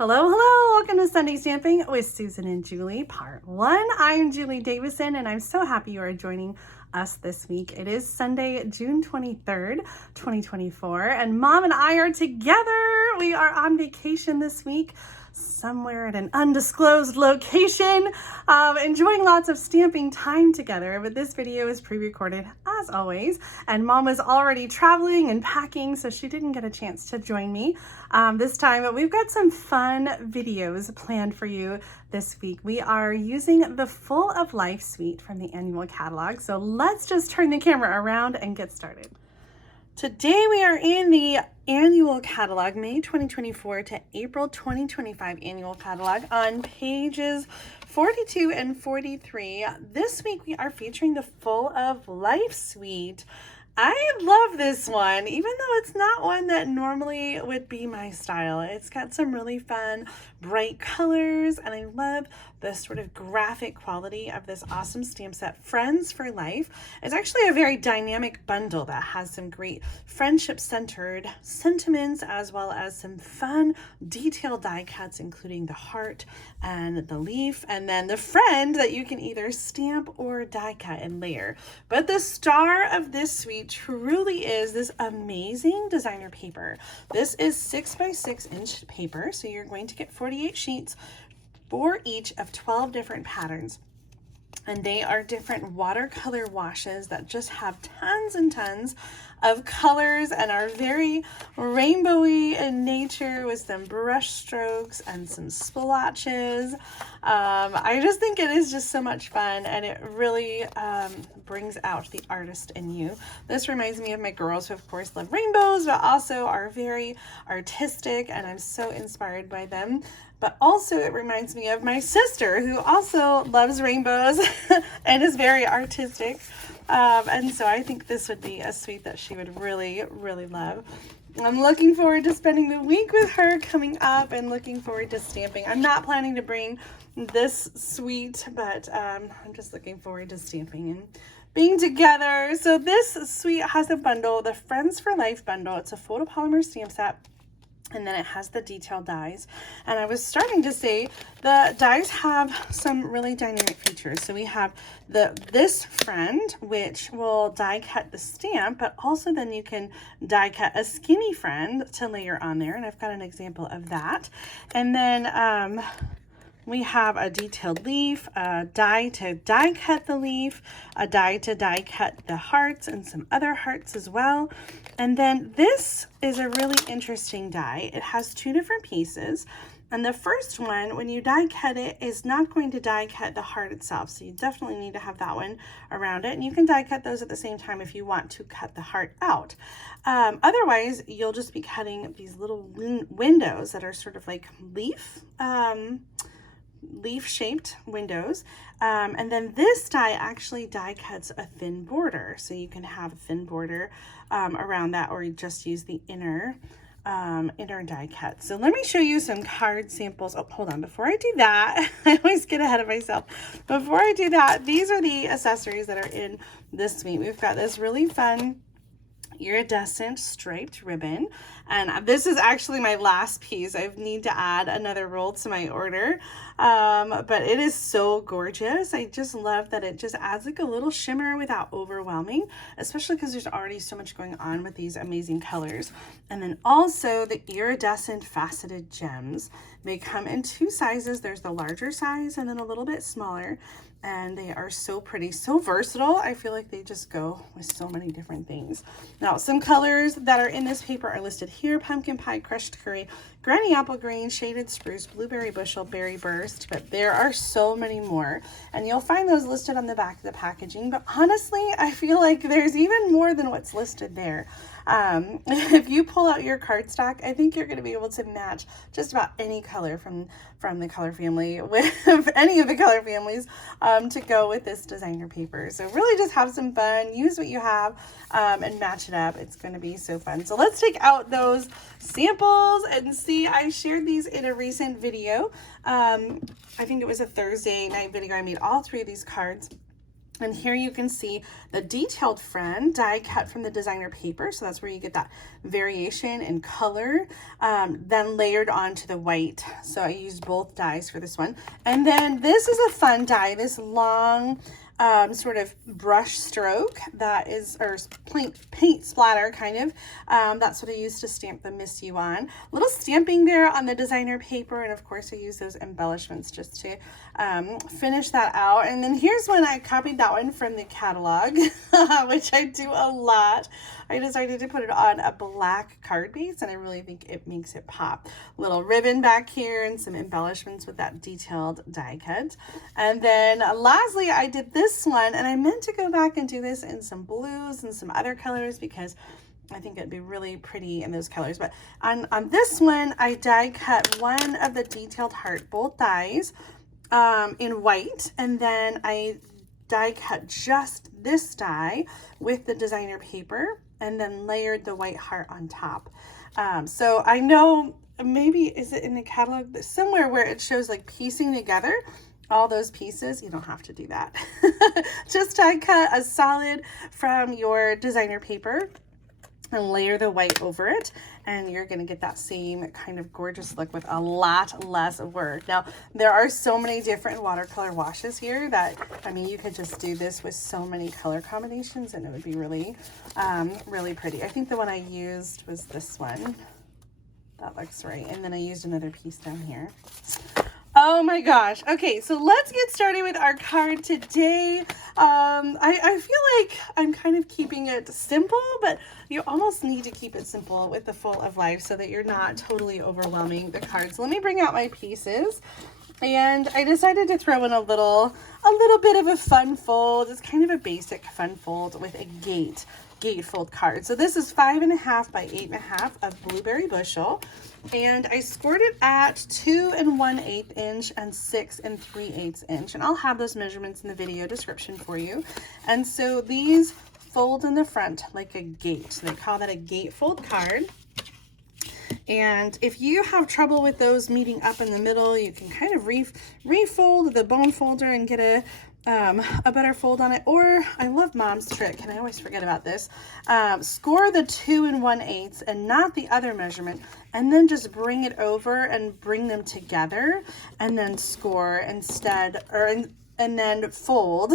Hello, hello! Welcome to Sunday Stamping with Susan and Julie, part 1. I'm Julie Davison, and I'm so happy you are joining us this week. It is Sunday, June 23rd, 2024, and Mom and I are together. We are on vacation this week, somewhere at an undisclosed location, enjoying lots of stamping time together. But this video is pre-recorded as always, and Mom was already traveling and packing, so she didn't get a chance to join me this time. But we've got some fun videos planned for you this week. We are using the Full of Life suite from the annual catalog, so let's just turn the camera around and get started. Today we are in the annual catalog, May 2024 to April 2025 annual catalog on pages 42 and 43. This week we are featuring the Full of Life suite. I love this one, even though it's not one that normally would be my style. It's got some really fun, bright colors, and I love the sort of graphic quality of this awesome stamp set, Friends for Life. It's actually a very dynamic bundle that has some great friendship-centered sentiments, as well as some fun, detailed die cuts, including the heart and the leaf, and then the friend that you can either stamp or die cut and layer. But the star of this suite truly is this amazing designer paper. This is 6 by 6 inch paper, so you're going to get 48 sheets for each of 12 different patterns. And they are different watercolor washes that just have tons and tons of colors and are very rainbowy in nature with some brush strokes and some splotches. I just think it is just so much fun, and it really brings out the artist in you. This reminds me of my girls, who of course love rainbows, but also are very artistic, and I'm so inspired by them. But also it reminds me of my sister, who also loves rainbows and is very artistic. And so I think this would be a suite that she would really, really love. I'm looking forward to spending the week with her coming up, and looking forward to stamping. I'm not planning to bring this suite, but I'm just looking forward to stamping and being together. So this suite has a bundle, the Friends for Life bundle. It's a photopolymer stamp set, and then it has the detailed dies. And I was starting to say the dies have some really dynamic features. So we have this friend, which will die cut the stamp, but also then you can die cut a skinny friend to layer on there. And I've got an example of that. And then we have a detailed leaf, a die to die cut the leaf, a die to die cut the hearts, and some other hearts as well. And then this is a really interesting die. It has two different pieces. And the first one, when you die cut it, is not going to die cut the heart itself. So you definitely need to have that one around it. And you can die cut those at the same time if you want to cut the heart out. Otherwise, you'll just be cutting these little windows that are sort of like leaf-shaped windows. And then this die actually die cuts a thin border. So you can have a thin border around that, or you just use the inner die cut. So let me show you some card samples. Oh, hold on. Before I do that, I always get ahead of myself. Before I do that, these are the accessories that are in this suite. We've got this really fun iridescent striped ribbon, and this is actually my last piece. I need to add another roll to my order, but it is so gorgeous. I just love that it just adds like a little shimmer without overwhelming, especially because there's already so much going on with these amazing colors. And then also the iridescent faceted gems. They come in two sizes. There's the larger size and then a little bit smaller, and they are so pretty, so versatile. I feel like they just go with so many different things. Now, some colors that are in this paper are listed here: pumpkin pie, crushed curry, granny apple green, shaded spruce, blueberry bushel, berry burst. But there are so many more, and you'll find those listed on the back of the packaging. But honestly, I feel like there's even more than what's listed there. If you pull out your cardstock, I think you're going to be able to match just about any color from the color family, with any of the color families, to go with this designer paper. So really just have some fun, use what you have, and match it up. It's going to be so fun. So let's take out those samples and see. I shared these in a recent video. I think it was a Thursday night video. I made all three of these cards. And here you can see the detailed front die cut from the designer paper. So that's where you get that variation in color, then layered onto the white. So I used both dies for this one. And then this is a fun die, this long sort of brush stroke that is, or paint splatter kind of. That's what I used to stamp the Miss You on. A little stamping there on the designer paper, and of course I use those embellishments just to finish that out. And then here's one, I copied that one from the catalog, which I do a lot. I decided to put it on a black card base, and I really think it makes it pop. Little ribbon back here and some embellishments with that detailed die cut. And then lastly, I did this one, and I meant to go back and do this in some blues and some other colors because I think it'd be really pretty in those colors. But on this one, I die cut one of the detailed heart, both dies in white, and then I die cut just this die with the designer paper, and then layered the white heart on top. So I know, maybe, is it in the catalog somewhere where it shows like piecing together all those pieces? You don't have to do that. Just die cut a solid from your designer paper and layer the white over it, and you're gonna get that same kind of gorgeous look with a lot less work. Now, there are so many different watercolor washes here that, I mean, you could just do this with so many color combinations and it would be really, really pretty. I think the one I used was this one. That looks right. And then I used another piece down here. Oh my gosh. Okay, so let's get started with our card today. I feel like I'm kind of keeping it simple, but you almost need to keep it simple with the Full of Life so that you're not totally overwhelming the cards. Let me bring out my pieces. And I decided to throw in a little bit of a fun fold. It's kind of a basic fun fold with a gatefold card. So this is 5.5 by 8.5 of Blueberry Bushel, and I scored it at 2 1/8 inch and 6 3/8 inch, and I'll have those measurements in the video description for you. And so these fold in the front like a gate. They call that a gatefold card. And if you have trouble with those meeting up in the middle, you can kind of refold the bone folder and get a better fold on it. Or I love Mom's trick, and I always forget about this. Score the 2 1/8 and not the other measurement, and then just bring it over and bring them together, and then score instead, and then fold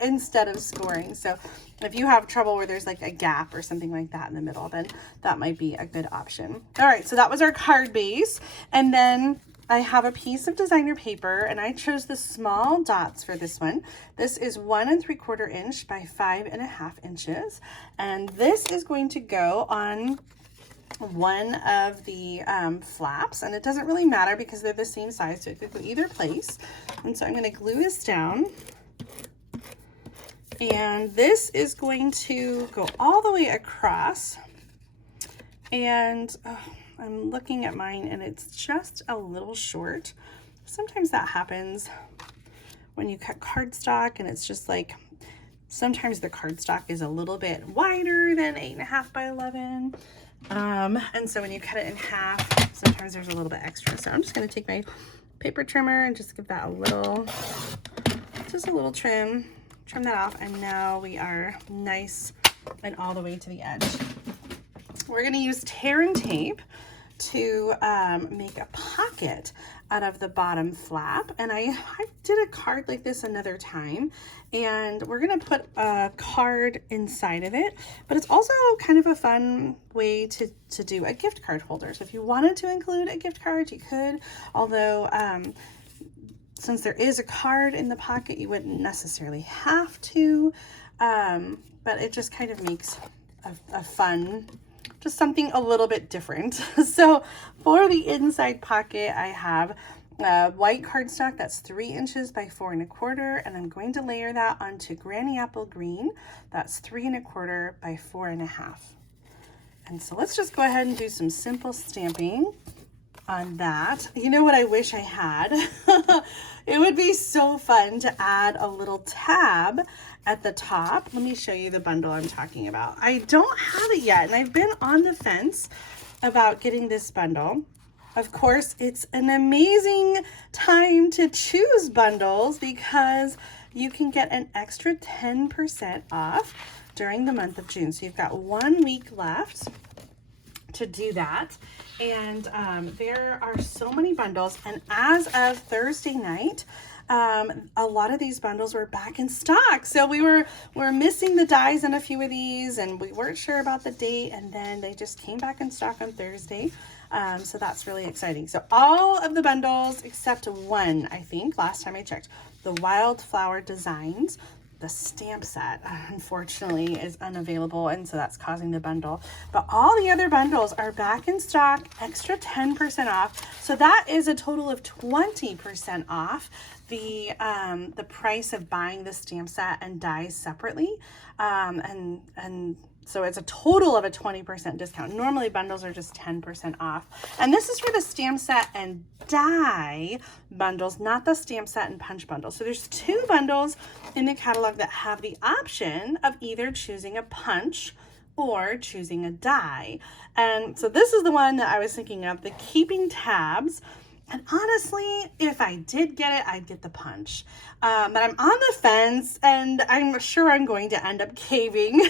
instead of scoring. So if you have trouble where there's like a gap or something like that in the middle, then that might be a good option. All right, so that was our card base. And then I have a piece of designer paper, and I chose the small dots for this one. This is 1 3/4 inch by 5.5 inches. And this is going to go on one of the flaps, and it doesn't really matter because they're the same size, so it could go either place. And so I'm going to glue this down, and this is going to go all the way across. And I'm looking at mine, and it's just a little short. Sometimes that happens when you cut cardstock, and it's just like, sometimes the cardstock is a little bit wider than 8.5 by 11. And so when you cut it in half, sometimes there's a little bit extra. So I'm just going to take my paper trimmer and just give that just a little trim that off. And now we are nice and all the way to the edge. We're going to use tear and tape to make a pocket out of the bottom flap. And I did a card like this another time, and we're going to put a card inside of it, but it's also kind of a fun way to do a gift card holder. So if you wanted to include a gift card, you could, although since there is a card in the pocket, you wouldn't necessarily have to, but it just kind of makes a fun, just something a little bit different. So for the inside pocket, I have white cardstock that's 3 inches by 4 1/4, and I'm going to layer that onto Granny Apple Green that's 3 1/4 by 4 1/2. And so let's just go ahead and do some simple stamping on that. You know what I wish I had? It would be so fun to add a little tab at the top. Let me show you the bundle I'm talking about. I don't have it yet, and I've been on the fence about getting this bundle. Of course, it's an amazing time to choose bundles because you can get an extra 10% off during the month of June. So you've got 1 week left to do that. And there are so many bundles. And as of Thursday night, a lot of these bundles were back in stock. So we're missing the dies on a few of these, and we weren't sure about the date, and then they just came back in stock on Thursday. So that's really exciting. So all of the bundles except one, I think, last time I checked, the Wildflower Designs, the stamp set, unfortunately, is unavailable, and so that's causing the bundle. But all the other bundles are back in stock, extra 10% off. So that is a total of 20% off the price of buying the stamp set and dies separately. And so it's a total of a 20% discount. Normally bundles are just 10% off. And this is for the stamp set and die bundles, not the stamp set and punch bundles. So there's 2 bundles in the catalog that have the option of either choosing a punch or choosing a die. And so this is the one that I was thinking of, the keeping tabs. And honestly, if I did get it, I'd get the punch. But I'm on the fence, and I'm sure I'm going to end up caving.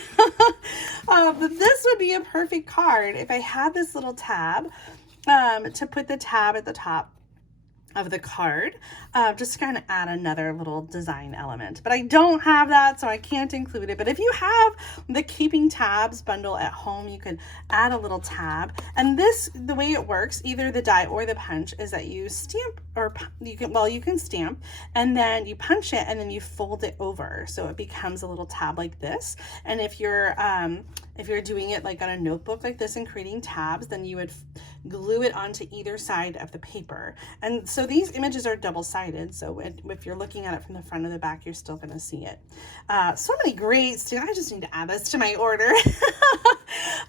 But this would be a perfect card if I had this little tab to put the tab at the top of the card, just to kind of add another little design element. But I don't have that, so I can't include it. But if you have the Keeping Tabs bundle at home, you could add a little tab. And this, the way it works, either the die or the punch, is that you stamp, or you can stamp, and then you punch it, and then you fold it over, so it becomes a little tab like this. And if you're doing it like on a notebook like this and creating tabs, then you would glue it onto either side of the paper. And so these images are double-sided, so if you're looking at it from the front or the back, you're still going to see it. So many great, I just need to add this to my order.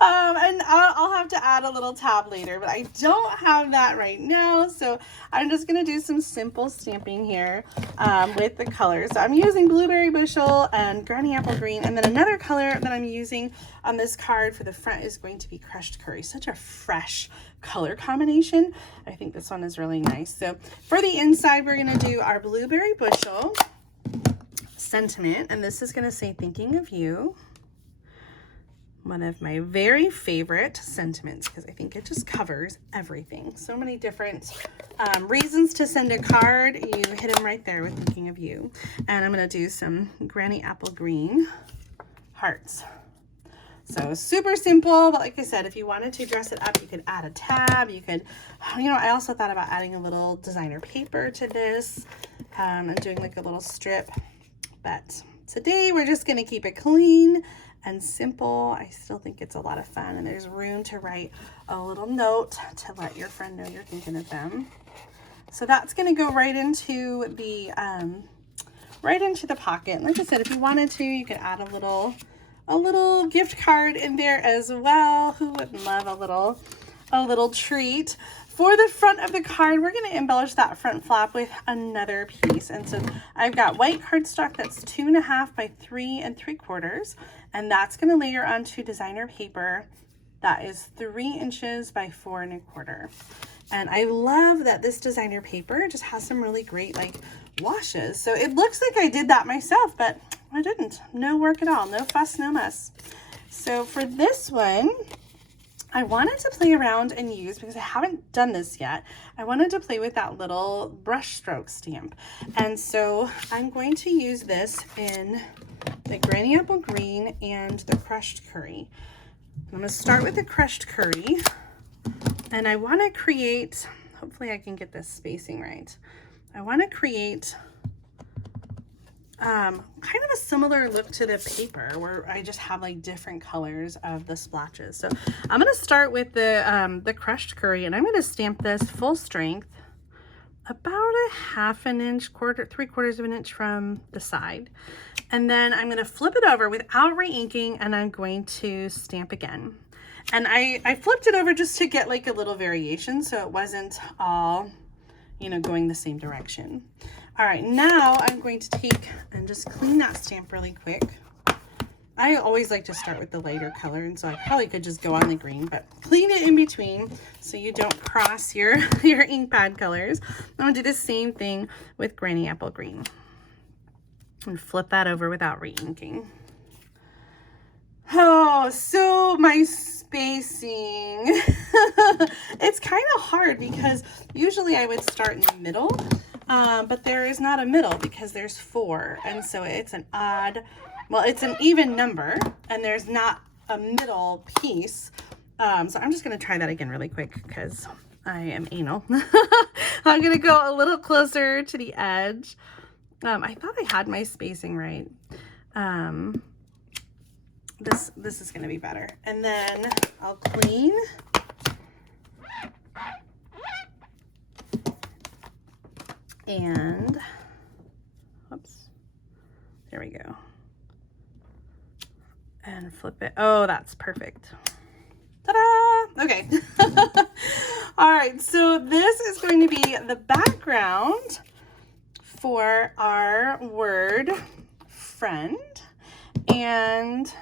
And I'll have to add a little tab later, but I don't have that right now, so I'm just going to do some simple stamping here with the colors. So I'm using Blueberry Bushel and Granny Apple Green, and then another color that I'm using on this card for the front is going to be Crushed Curry. Such a fresh color combination. I think this one is really nice. So for the inside, we're going to do our Blueberry Bushel sentiment, and this is going to say thinking of you. One of my very favorite sentiments, because I think it just covers everything. So many different reasons to send a card. You hit them right there with thinking of you. And I'm going to do some Granny Apple Green hearts. So super simple, but like I said, if you wanted to dress it up, you could add a tab. You could, I also thought about adding a little designer paper to this and doing like a little strip. But today we're just going to keep it clean and simple. I still think it's a lot of fun, and there's room to write a little note to let your friend know you're thinking of them. So that's going to go right into the pocket. And like I said, if you wanted to, you could add a little gift card in there as well. Who wouldn't love a little treat? For the front of the card, we're going to embellish that front flap with another piece. And so I've got white cardstock that's 2.5 by 3 3/4, and that's going to layer onto designer paper that is 3 inches by 4 1/4. And I love that this designer paper just has some really great like washes. So it looks like I did that myself, but I didn't. No work at all. No fuss, no muss. So for this one, I wanted to play around and use, because I haven't done this yet, I wanted to play with that little brush stroke stamp. And so I'm going to use this in the Granny Apple Green and the Crushed Curry. I'm going to start with the Crushed Curry, and I want to create, hopefully I can get this spacing right. I want to create kind of a similar look to the paper, where I just have like different colors of the splotches. So I'm going to start with the Crushed Curry, and I'm going to stamp this full strength, about a 1/2 inch, 3/4 of an inch from the side. And then I'm going to flip it over without re-inking, and I'm going to stamp again. And I flipped it over just to get like a little variation, so it wasn't all, going the same direction. All right, now I'm going to take and just clean that stamp really quick. I always like to start with the lighter color, and so I probably could just go on the green, but clean it in between so you don't cross your ink pad colors. I'm gonna do the same thing with Granny Apple Green. And flip that over without re-inking. Oh, so my spacing. It's kind of hard because usually I would start in the middle, but there is not a middle because there's 4. And so it's an odd, well, it's an even number and there's not a middle piece. So I'm just going to try that again really quick because I am anal. I'm going to go a little closer to the edge. I thought I had my spacing right. This is going to be better. And then I'll clean. And, whoops, there we go. And flip it. Oh, that's perfect. Ta-da! Okay. All right, so this is going to be the background for our word friend. And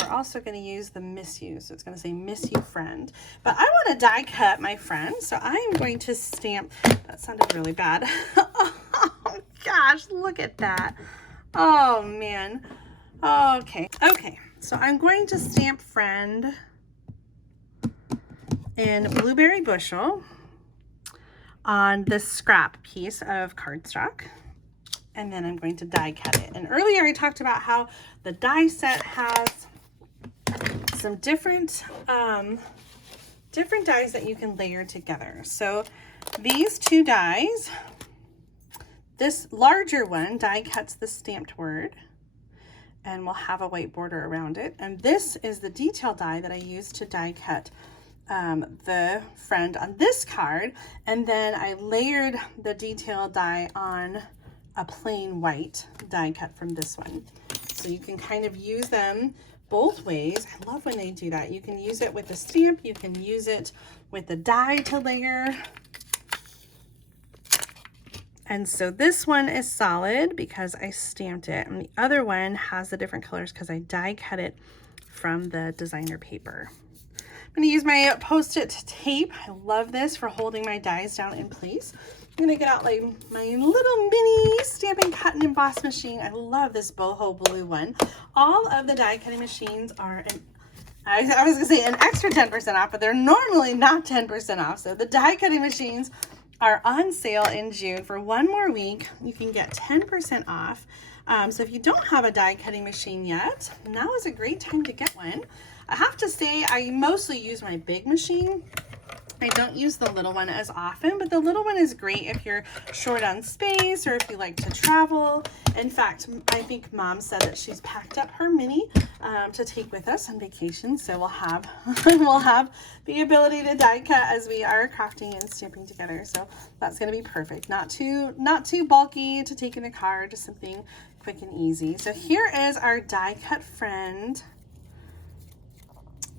we're also going to use the miss you. So it's going to say miss you friend. But I want to die cut my friend. So I'm going to stamp. That sounded really bad. Oh gosh, look at that. Oh man. Okay. Okay. So I'm going to stamp friend in Blueberry Bushel on this scrap piece of cardstock. And then I'm going to die cut it. And earlier I talked about how the die set has some different dies that you can layer together. So these 2 dies, this larger one die cuts the stamped word and will have a white border around it. And this is the detail die that I used to die cut the friend on this card. And then I layered the detail die on a plain white die cut from this one. So you can kind of use them both ways. I love when they do that. You can use it with the stamp, you can use it with the die to layer. And so this one is solid because I stamped it, and the other one has the different colors because I die cut it from the designer paper. I'm going to use my Post-it tape. I love this for holding my dies down in place. I'm going to get out like my little mini Stampin' Cut and Emboss machine. I love this boho blue one. All of the die cutting machines are I was going to say an extra 10% off, but they're normally not 10% off. So the die cutting machines are on sale in June for 1 more week. You can get 10% off. So if you don't have a die cutting machine yet, now is a great time to get one. I have to say I mostly use my big machine. I don't use the little one as often, but the little one is great if you're short on space or if you like to travel. In fact, I think Mom said that she's packed up her mini to take with us on vacation. So we'll have the ability to die cut as we are crafting and stamping together. So that's going to be perfect. Not too bulky to take in the car, just something quick and easy. So here is our die cut friend.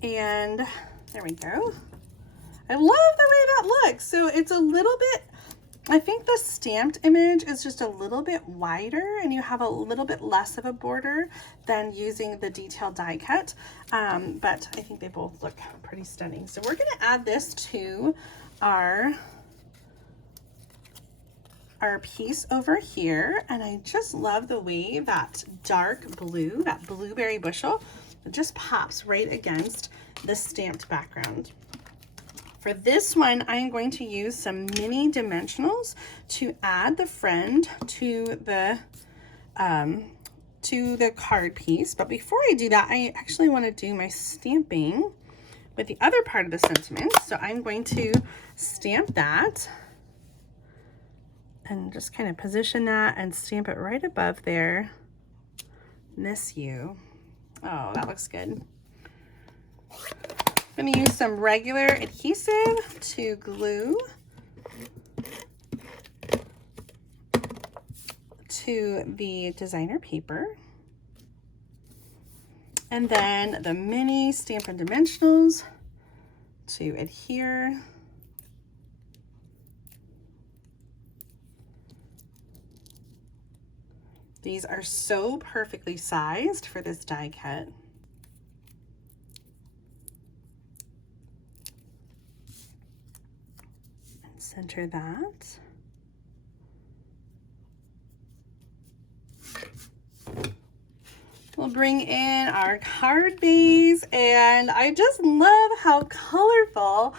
And there we go. I love the way that looks. So it's a little bit, I think the stamped image is just a little bit wider and you have a little bit less of a border than using the detailed die cut. But I think they both look pretty stunning. So we're going to add this to our piece over here. And I just love the way that dark blue, that Blueberry Bushel, it just pops right against the stamped background. For this one, I am going to use some mini dimensionals to add the friend to the card piece. But before I do that, I actually want to do my stamping with the other part of the sentiment. So I'm going to stamp that and just kind of position that and stamp it right above there. Miss you. Oh, that looks good. I'm going to use some regular adhesive to glue to the designer paper. And then the mini Stampin' Dimensionals to adhere. These are so perfectly sized for this die cut. Center that. we'll bring in our card base, and I just love how colorful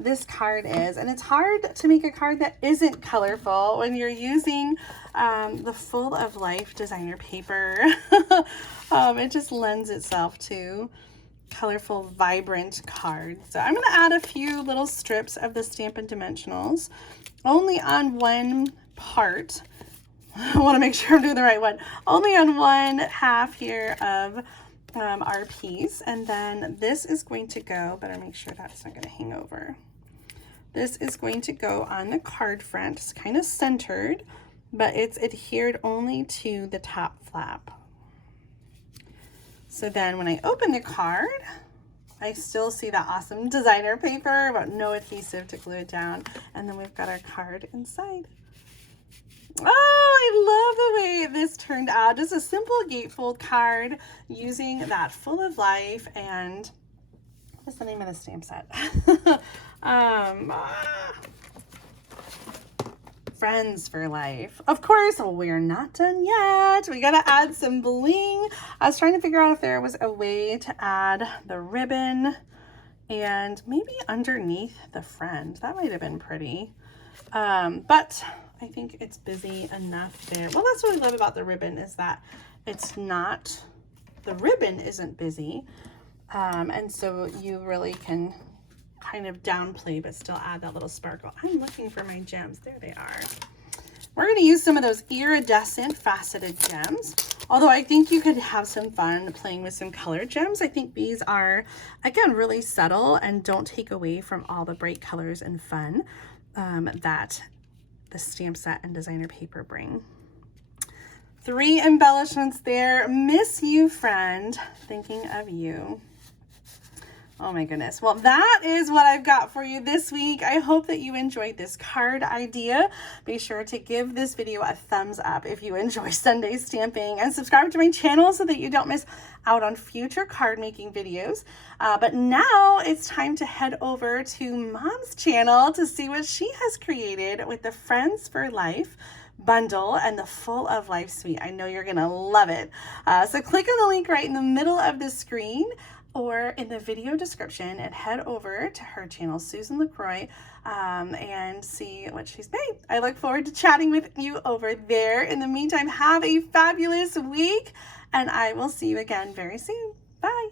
this card is. And it's hard to make a card that isn't colorful when you're using the Full of Life designer paper. It just lends itself to colorful, vibrant cards. So I'm going to add a few little strips of the Stampin' Dimensionals, only on one part. I want to make sure I'm doing the right one. Only on one half here of our piece. And then this is going to go, better make sure that's not going to hang over. This is going to go on the card front. It's kind of centered, but it's adhered only to the top flap. So then when I open the card, I still see that awesome designer paper, but no adhesive to glue it down. And then we've got our card inside. Oh, I love the way this turned out. Just a simple gatefold card using that Full of Life and what's the name of the stamp set? Friends for Life. Of course, we're not done yet. We gotta add some bling. I was trying to figure out if there was a way to add the ribbon and maybe underneath the friend. That might have been pretty. But I think it's busy enough there. Well, that's what I love about the ribbon is that it's not, the ribbon isn't busy. And so you really can kind of downplay but still add that little sparkle. I'm looking for my gems. There they are. We're going to use some of those iridescent faceted gems. Although I think you could have some fun playing with some colored gems. I think these are, again, really subtle and don't take away from all the bright colors and fun that the stamp set and designer paper bring. 3 embellishments there. Miss you, friend. Thinking of you. Oh my goodness. Well, that is what I've got for you this week. I hope that you enjoyed this card idea. Be sure to give this video a thumbs up if you enjoy Sunday stamping, and subscribe to my channel so that you don't miss out on future card making videos. But now it's time to head over to Mom's channel to see what she has created with the Friends for Life bundle and the Full of Life suite. I know you're gonna love it. So click on the link right in the middle of the screen or in the video description and head over to her channel, Susan LaCroix, and see what she's made. I look forward to chatting with you over there. In the meantime, have a fabulous week, and I will see you again very soon. Bye.